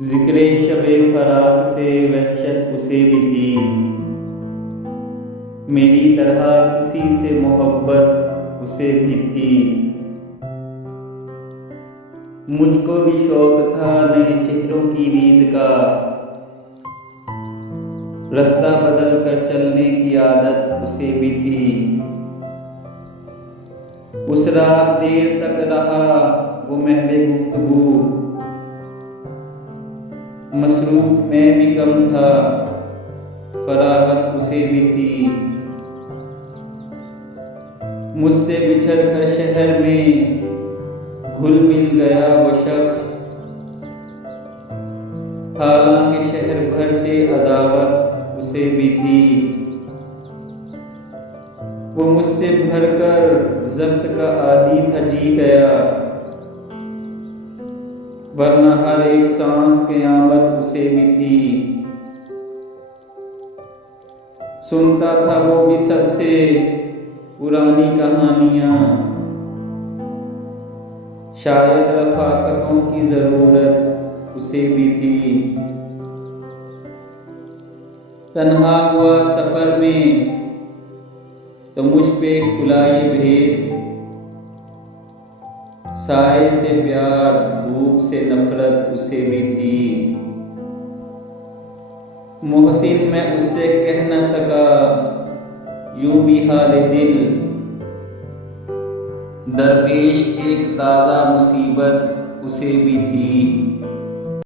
जिक्रे शबे फराक से वहशत उसे भी थी, मेरी तरह किसी से मोहब्बत उसे भी थी। मुझको भी शौक था नए चेहरों की दीद का, रास्ता बदल कर चलने की आदत उसे भी थी। उस रात देर तक रहा वो महवे गुफ्तगू, मसरूफ मैं भी कम था फरागत उसे भी थी। मुझसे बिछड़ कर शहर में घुल मिल गया वो शख्स, हालांकि शहर भर से अदावत उसे भी थी। वो मुझसे भरकर ज़ब्त का आदी था जी गया, वरना हर एक सांस क़यामत उसे भी थी। सुनता था वो भी सबसे पुरानी कहानियाँ, शायद रफ़ाक़तों की ज़रूरत उसे भी थी। तन्हा हुआ सफ़र में तो मुझ पे खुला ये भेद, साए से प्यार धूप से नफरत उसे भी थी। मोहसिन मैं उससे कह न सका यूं भी हाले दिल, दरपेश एक ताज़ा मुसीबत उसे भी थी।